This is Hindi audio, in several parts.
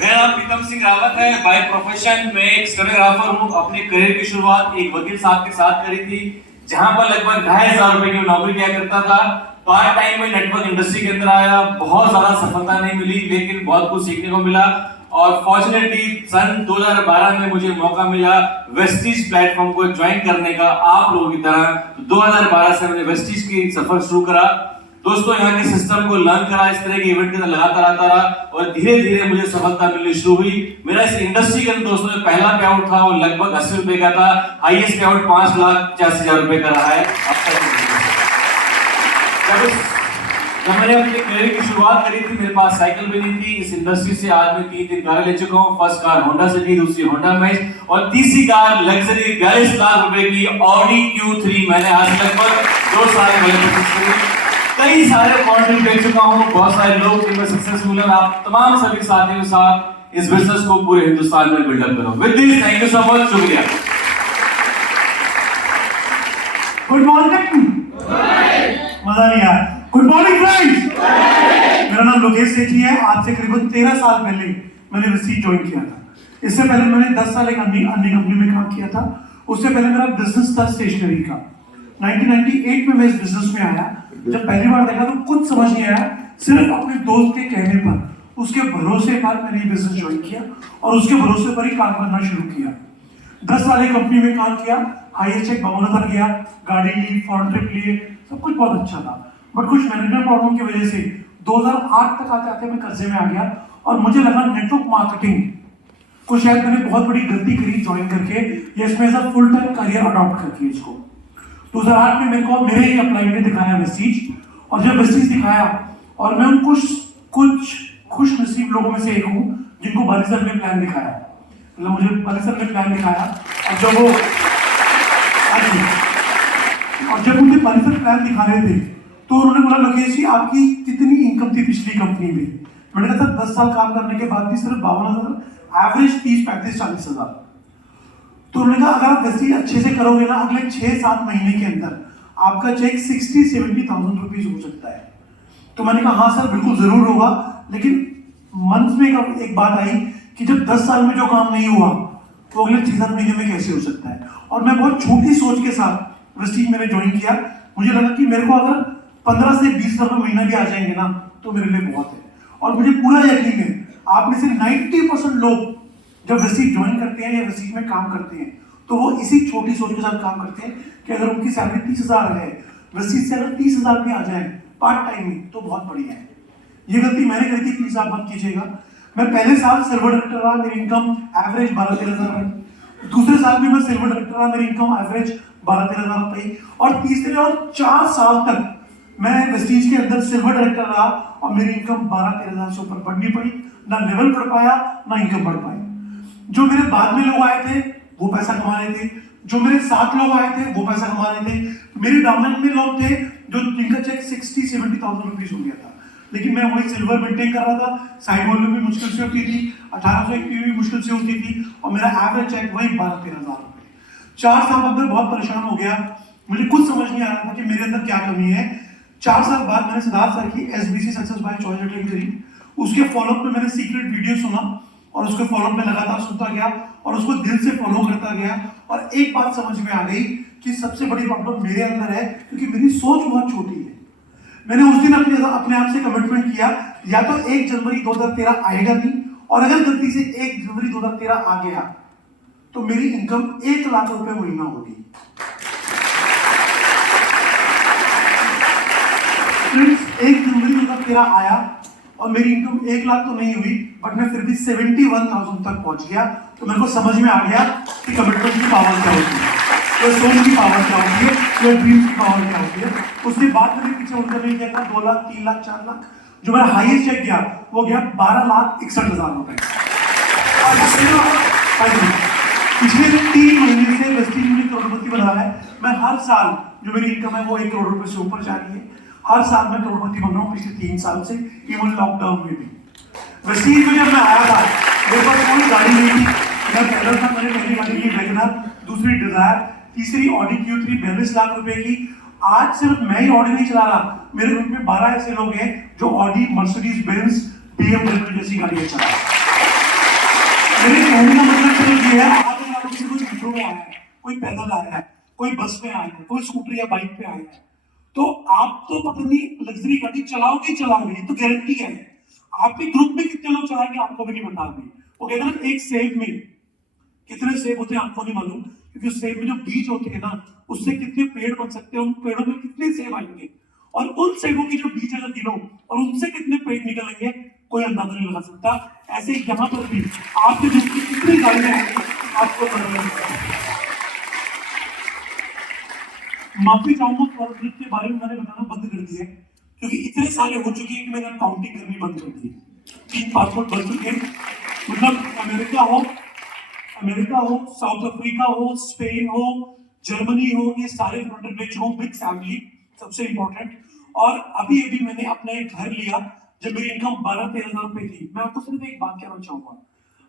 मेरा नाम प्रीतम सिंह रावत है। बाय प्रोफेशन मैं एक स्टेनोग्राफर हूँ। अपने करियर की शुरुआत एक वकील साहब के साथ करी थी, जहां पर लगभग 2500 रुपए की नौकरी किया करता था। पार्ट टाइम में नेटवर्क इंडस्ट्री के अंदर आया। बहुत ज्यादा सफलता नहीं मिली, लेकिन बहुत कुछ सीखने को मिला। और फॉर्चुनेटली सन 2012 में मुझे मौका मिला वेस्टीज प्लेटफॉर्म को ज्वाइन करने का, आप लोगों की तरह। 2012 से मैंने वेस्टीज की सफर शुरू करा। दोस्तों, यहाँ के सिस्टम को लर्न करा, इस तरह के इवेंट के अंदर लगातार आता रहा और धीरे धीरे मुझे सफलता मिलनी शुरू हुई। मेरा इस इंडस्ट्री के अंदर दोस्तों में पहला पे आउट था, वो लगभग 80 रुपए का था। हाईएस्ट पे आउट 5,85,000 रुपए का रहा है। जब मैंने अपने करियर की शुरुआत करी थी, मेरे पास साइकिल भी नहीं थी। इस इंडस्ट्री से आज मैं 3 कारें ले चुका हूँ। फर्स्ट कार होंडा सिटी, दूसरी होंडा मैक्स और तीसरी कार लग्जरी 42 लाख रुपए की ऑडी Q3 मैंने आज लगभग 2 साल पहले कई सारे कॉन्टेंट देख चुका हूँ। बहुत सारे लोग जिनमें सक्सेसफुल है। आप तमाम सभी साथियों के साथ इस बिजनेस को पूरे हिंदुस्तान में बिल्डअप करो। With this thank you so much, शुक्रिया। Good morning. मजा नहीं आया। Good morning friends. मेरा नाम लोकेश सेठी है। आज से करीबन 13 साल पहले मैंने वेस्टीज ज्वाइन किया था। इससे पहले मैंने 10 साल एक अन्य कंपनी में काम किया था। उससे पहले मेरा बिजनेस था स्टेशनरी का। 1998 में मैं इस बिजनेस में आया। जब पहली बार देखा तो कुछ समझ नहीं आया। सिर्फ अपने दोस्त के कहने पर, उसके भरोसे पर मैंने ये बिजनेस ज्वाइन किया और उसके भरोसे पर ही काम करना शुरू किया। 10 साल एक कंपनी में काम किया। हाईएस्ट चेक 52,000 गया। गाड़ी ली, फॉरेन ट्रिप लिए, सब कुछ बहुत अच्छा था। बट कुछ मैनेजमेंट प्रॉब्लम की वजह से 2008 तक आते आते मैं कर्जे में आ गया और मुझे लगा नेटवर्क मार्केटिंग को शायद मैंने बहुत बड़ी गलती करी ज्वाइन करके, या इसमें ऐसा फुल टाइम करियर अडॉप्ट करके इसको। 2008 में मेरे को मेरे ही अपलाइन ने दिखाया वेस्टीज, और जब वेस्टीज दिखाया और मैं उन कुछ खुश नसीब लोगों में से एक हूँ जिनको बाली सर ने प्लान दिखाया। मतलब मुझे बाली सर ने प्लान दिखाया और जब मुझे बाली सर प्लान दिखा रहे थे तो उन्होंने बोला, लोकेश जी आपकी कितनी इनकम थी पिछली कंपनी में? मैंने कहा सर 10 साल काम करने के बाद भी सिर्फ 52,000, एवरेज 30, 35, 40,000। तो उन्होंने कहा अगर आप वेस्टीज अच्छे से करोगे ना, अगले 6-7 महीने के अंदर आपका चेक 60-70,000 रुपीज हो सकता है। तो मैंने कहा हाँ सर बिल्कुल जरूर होगा। लेकिन मन में एक बात आई कि जब 10 साल में जो काम नहीं हुआ तो अगले 6-7 महीने में कैसे हो सकता है। और मैं बहुत छोटी सोच के साथ वेस्टीज मैंने ज्वाइन किया। मुझे लगा कि मेरे को अगर 15 से 20 रुपए महीना भी आ जाएंगे ना तो मेरे लिए बहुत है। और मुझे पूरा यकीन है आप में से 90% लोग जब वेस्टीज ज्वाइन करते हैं या वेस्टीज में काम करते हैं तो वो इसी छोटी सोच के साथ काम करते हैं कि अगर उनकी सैलरी 30,000 है, वेस्टीज से अगर 30,000 भी आ जाए पार्ट टाइम में तो बहुत बढ़िया है। ये गलती मैंने करी थी, प्लीज आप मत कीजिएगा। मैं पहले साल सिल्वर डायरेक्टर रहा, मेरी इनकम एवरेज 12-13,000 रही। दूसरे साल भी मैं सिल्वर डायरेक्टर रहा, मेरी इनकम एवरेज 12-13,000 रुपए। और तीसरे और 4 साल तक मैं वेस्टीज के अंदर सिल्वर डायरेक्टर रहा और मेरी इनकम 12-13,000 से ऊपर बढ़नी पड़ी। ना लेवल बढ़ पाया ना इनकम बढ़ पाई। जो मेरे बाद में लोग आए थे वो पैसा कमा रहे थे, जो मेरे साथ लोग आए थे वो पैसा कमा रहे थे। मेरे डाउनलाइन में लोग थे जो जिनका चेक 60-70,000 रुपीज हो गया था, लेकिन मैं वही सिल्वर मेंटेन कर रहा था। साइड वॉल्यूम भी मुश्किल से होती थी, 1800 एक भी मुश्किल से होती थी और मेरा एवरेज चेक वही 12-13,000 रुपए। 4 साल बाद मैं बहुत परेशान हो गया। मुझे कुछ समझ नहीं आ रहा था कि मेरे अंदर क्या कमी है। 4 साल बाद मैंने सिद्धार्थ सर की SBC success by choice attend करी। उसके फॉलोअप में मैंने सीक्रेट वीडियो सुना और उसके फॉलोअप में लगातार सुनता गया और उसको दिल से फॉलो करता गया। और एक बात समझ में आ गई कि सबसे बड़ी प्रॉब्लम मेरे अंदर है, क्योंकि मेरी सोच बहुत छोटी है। मैंने उस दिन अपने आप से कमिटमेंट किया, या तो 1 जनवरी 2013 आएगा नहीं, और अगर गलती से 1 जनवरी 2013 आ गया तो मेरी इनकम 1 लाख रुपए महीना होगी। 1 जनवरी 2013 आया और मेरी इनकम 1 लाख तो नहीं हुई, बट मैं फिर भी 71,000 तक पहुंच गया। तो मेरे को समझ में आ गया कि कमिटमेंट की पावर क्या होती है, तो सोच की पावर क्या होती है, तो ड्रीम्स की पावर क्या होती है। उसके बाद मैंने पीछे उनका नहीं देखा। 2 लाख, 3 लाख, 4 लाख, जो मेरा हाईएस्ट चेक गया वो गया 12,61,000 रुपए। पिछले 3 महीने से वेस्टीज में करोड़पति बना है। मैं हर साल जो मेरी इनकम है वो 1 करोड़ रुपए से ऊपर जा रही है। हर साल मैं करोड़पति बन रहा हूँ पिछले 3 साल से, इवन लॉकडाउन में भी। वेस्टीज में जब मैं आया था मेरे पास कोई गाड़ी नहीं थी। मैं पैदल था। मैंने पहली गाड़ी ली वेगनर, दूसरी डिजायर, तीसरी ऑडी Q3 42 लाख रुपए की। आज सिर्फ मैं ही ऑडी नहीं चला रहा, मेरे ग्रुप में 12 ऐसे लोग हैं जो ऑडी, मर्सिडीज बेंज, BMW जैसी गाड़ियां चला रहे हैं। मेरे कहने का मतलब सिर्फ ये है, अगर आप किसी कोई मेट्रो में आया है, कोई पैदल आया है, कोई बस में आया है, कोई स्कूटर या बाइक पे आया है, तो आप तो पता नहीं लग्जरी गाड़ी चलाओगे ही चलाओगे, ये तो गारंटी है। आपके ग्रुप में कितने लोग चलाएंगे आपको भी नहीं पता अभी। वो कहते हैं ना, एक सेब में कितने सेब होते हैं आपको नहीं मालूम, क्योंकि उस सेब में जो बीज होते हैं ना, उससे कितने पेड़ बन सकते हैं, उन पेड़ों में कितने सेब आएंगे, और उन सेबों की जो बीज अगर गिनो और उनसे कितने पेड़ निकलेंगे, कोई अंदाजा नहीं लगा सकता। ऐसे यहाँ पर भी आपके ग्रुप की कितनी गाड़ियां आएंगी आपको पता नहीं लगता। माफी चाहूंगा कॉर्पोरेट के बारे में मैंने बताना बंद कर दिया है, क्योंकि इतने सारे हो चुके हैं कि मैंने काउंटिंग करनी बंद कर दी है। 3 पासपोर्ट बन चुके हैं, मतलब अमेरिका हो, साउथ अफ्रीका हो, स्पेन हो, जर्मनी हो, ये सारे फ्रंट बेच हो, बिग फैमिली सबसे इंपॉर्टेंट। और अभी अभी मैंने अपना एक घर लिया जब मेरी इनकम 12-13 हजार रुपए थी। मैं आपको सिर्फ एक बात कहना चाहूंगा,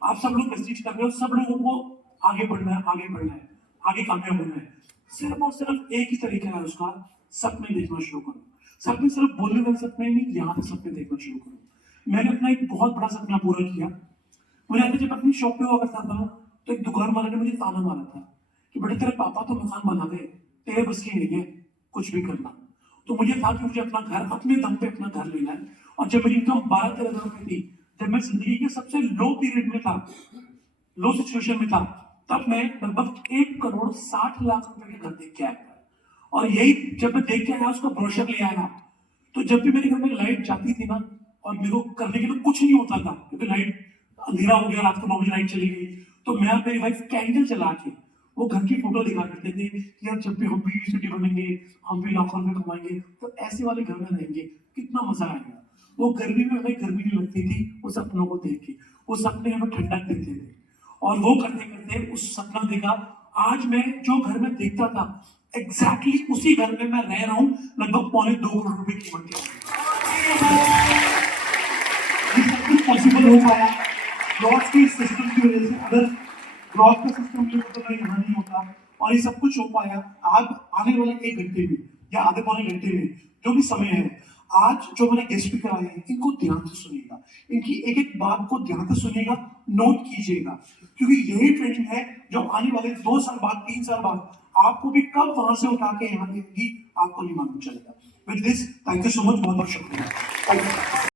आप सब लोग मैसेज कर रहे हो, सब लोगों को आगे बढ़ना है, आगे बढ़ना है, आगे कामयाब होना है। सिर्फ और सिर्फ एक ही तरीका है उसका, सपने देखना शुरू करो। सपने सिर्फ बोलने वाले सपने नहीं, यहाँ पे सपने देखना शुरू करो। मैंने अपना एक बहुत बड़ा सपना पूरा किया। मुझे याद है जब अपनी शॉप पे हुआ करता था, तो एक दुकान वाले ने मुझे ताना मारा था कि बेटे तेरे पापा तो मकान बना गए, तेरे बस की नहीं है कुछ भी करना। तो मुझे था कि मुझे अपना घर अपने दम पे अपना घर लेना है। और जब मेरी इनकम 12-13 हजार रुपए थी, जब मैं जिंदगी के सबसे लो पीरियड में था, लो सिचुएशन में था, तब मैं लगभग 1,60,00,000 रुपए का घर देख के आया था। और यही जब मैं देख के आया, उसका ब्रोशर ले आया, तो जब भी मेरे घर में लाइट जाती थी ना, और मेरे को करने के लिए कुछ नहीं होता था, क्योंकि लाइट अंधेरा हो गया, रात को 9 बजे लाइट चली गई, तो मैं और मेरी वाइफ कैंडल जला के वो घर की फोटो दिखा करते थे कि यार जब भी हम भी सिटी बनेंगे, हम भी लाखों रुपए कमाएंगे, तो ऐसे वाले घर में रहेंगे, कितना मजा आएगा। वो गर्मी में हमें गर्मी नहीं लगती थी, वो सपनों को देख के, वो सपने हमें ठंडक देते थे। और वो करते करते उस सपना देखा, आज मैं जो घर में देखता था, एग्जैक्टली उसी घर में मैं रह रहा हूँ, लगभग 2.25 करोड़ रुपए कीमत के। ये सब कुछ पॉसिबल हो पाया ग्रॉस के सिस्टम की वजह से। अगर ग्रॉस का सिस्टम नहीं होता तो मैं यहाँ नहीं होता, और ये सब कुछ हो पाया। आज आने वाले 1 घंटे में या आधे पौने घंटे में जो भी समय है, आज जो मैंने गेस्ट स्पीकर आए हैं, इनको ध्यान से सुनिएगा, इनकी एक एक बात को ध्यान से सुनिएगा, नोट कीजिएगा, क्योंकि यही ट्रेनिंग है जो आने वाले 2 साल बाद, 3 साल बाद आपको भी कब वहां से उठा के यहाँ देगी, आपको नहीं मालूम चलेगा। With this, thank you so much, बहुत बहुत शुक्रिया।